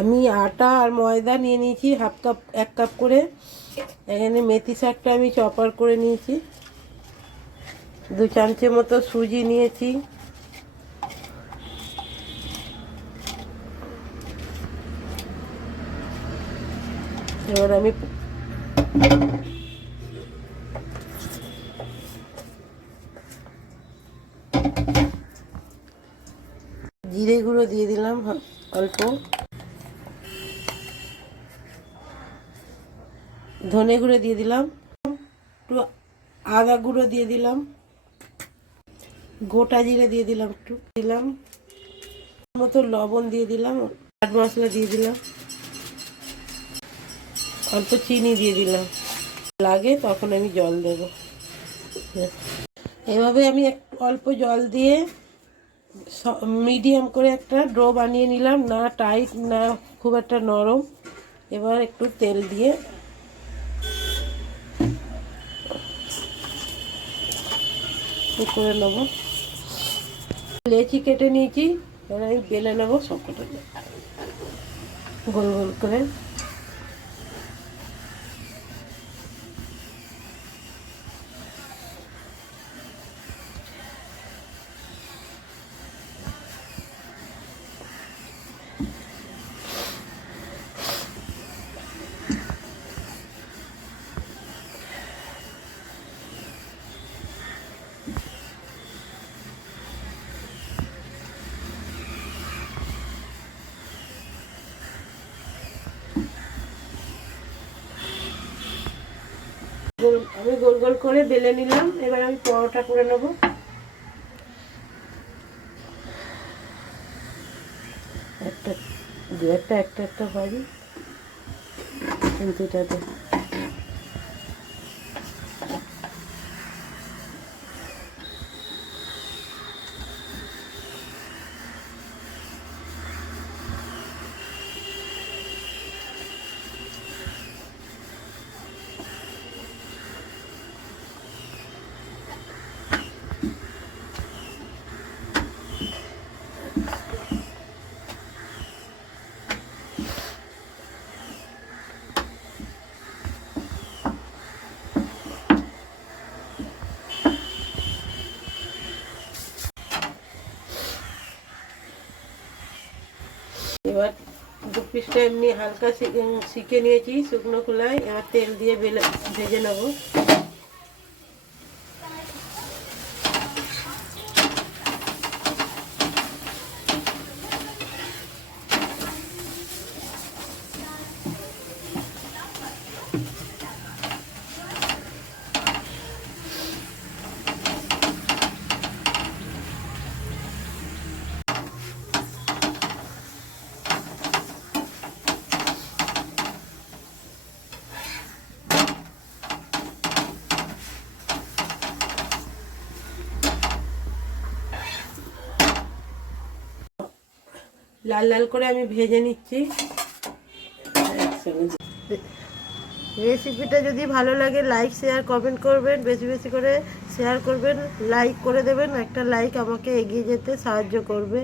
আমি আটা আর ময়দা নিয়ে নিয়েছি হাফ কাপ 1 কাপ করে। এখানে মেথি শাকটা আমি চপার করে নিয়েছি। 2 চামচের মতো সুজি নিয়েছি। এবার আমি জিরে গুঁড়ো দিয়ে দিলাম অল্প, ধনে গুঁড়ো দিয়ে দিলাম, একটু আদা গুঁড়ো দিয়ে দিলাম, গোটা জিরে দিয়ে দিলাম, একটু দিলাম মতো লবণ দিয়ে দিলাম, চাট মশলা দিয়ে দিলাম, অল্প চিনি দিয়ে দিলাম। লাগে তখন আমি জল দেব। এভাবে আমি অল্প জল দিয়ে মিডিয়াম করে একটা ডো বানিয়ে নিলাম, না টাইট না খুব একটা নরম। এবার একটু তেল দিয়ে করে নেবো। লেচি কেটে নিয়েছি, এবার আমি বেলে নেবো সবকটা গোল গোল করে। আমি গোল গোল করে বেলে নিলাম। এবার আমি পরোটা করে নেব। একটা একটা একটা একটা বাড়ি এটাতে এবার 2 পিসটা এমনি হালকা শিখে নিয়েছি শুকনো খোলায়। এবার তেল দিয়ে ভেজে নেব। লাল লাল করে আমি ভেজে নিচ্ছি। রেসিপিটা যদি ভালো লাগে লাইক শেয়ার কমেন্ট করবেন, বেশি বেশি করে শেয়ার করবেন, লাইক করে দেবেন। একটা লাইক আমাকে এগিয়ে যেতে সাহায্য করবে।